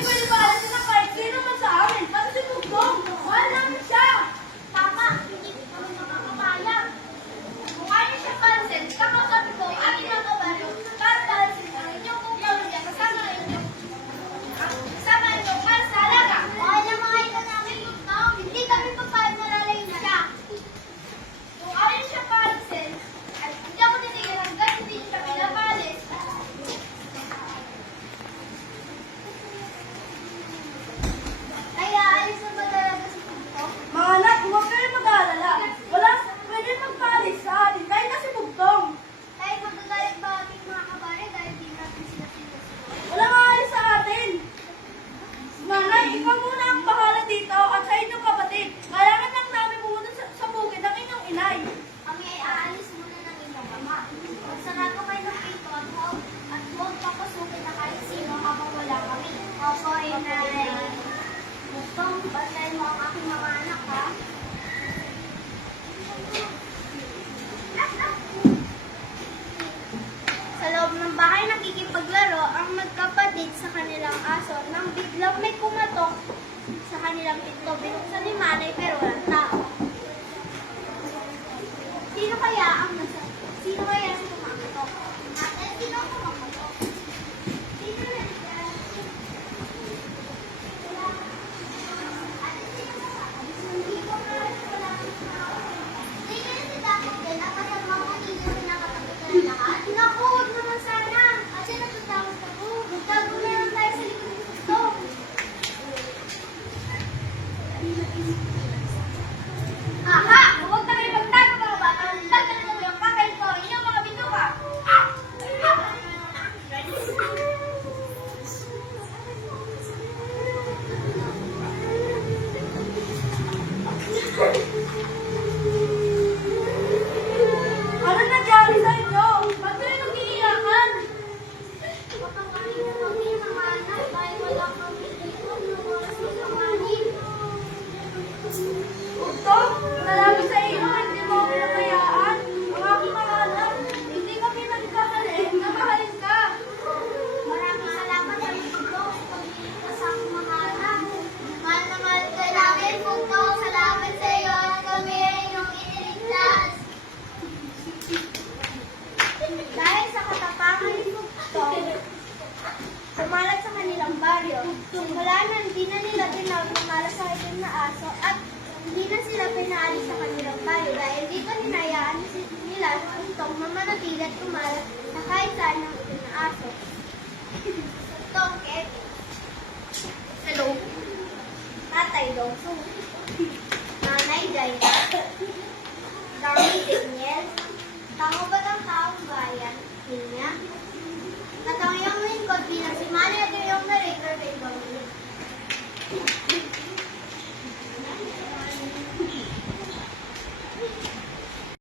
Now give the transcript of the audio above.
pwede ba alasin na kahit sino man sa amin? Pati si Bugtong. Mahal namin siya. Tama, hindi kami makakapayag. Kung ayaw siya pansin, kakasabi ko, aking mga kabaryo, para balansin ang inyong pagpamilya kasama inyong para sa alaga. Okay na mga ito namin, Bugtong. Hindi kami papayag na lalayo na siya. Kung ayaw siya pansin, at hindi ako titigil hanggang hindi siya pinapalis. Kaya alis na ba talaga si Bugtong? Mga anak, huwag kayo mag-aalala. Wala, pwede magpaalis sa atin. Kahit na si Bugtong. Kahit magagalit ba ating mga kabaryo dahil di natin sila sinusunod? Wala maalis sa atin. Nanay, ikaw muna ang bahala dito at sa inyong kapatid. Kailangan lang namin pumunta sa bukid ng inyong inay. Kami ay aalis muna ng inyong ama. Magsarado kayo ng pinto at huwag papasukin na kahit sino habang wala kami. Opo, inay. Bugtong, bantayan mo ang aking mga anak, ha? Sa loob ng bahay nakikipaglaro ang magkapatid sa kanilang aso nang biglang may kumatok sa kanilang pinto. Binuksan ni Manay pero walang tao. Sino kaya ang kumatok? Ate, sino ang kumatok? Sino na yan? Ate, sino ba? Hindi ko wala ng tao. Hindi ka na natakot din. Ang kasama ko hindi na pinakatakot na lahat. Naku, huwag naman sana. Kasi natatakot ako. Magtago na lang tayo sa likod ng gusto. Aha! Huwag na kayo magtago mga bata. Tagal mo yung kakain ko. Inyong mga bituka. Ano nangyari sa inyo? Ba't kayo nag-iiyakan? Makakain na kami mga anak dahil wala kami dito. Nawalas mo sa manin. Bugtong, nalabi sa iyo, hindi mo ako pinapayaan. Ang aking mga anak, hindi kami nagkamali na mahalin ka. Maraming salamat sa Bugtong sa pagliligtas sa aking mga anak. Mahal na mahal ka namin, Bugtong. Salamat sa iyo at kami ay iyong iniligtas. Dahil sa katapangan ni Bugtong, kumalat sa kanilang baryo. Simula na hindi na nila tinawag na malasakit na aso at hindi na sila pinaalis sa kanilang baryo dahil dito hinayaan nila si Bugtong na manatili at kumalat na kahit saan ng itim na aso. Bugtong, Kevin. Hello. Tatay Dongso. Nanay Jaya. Dami din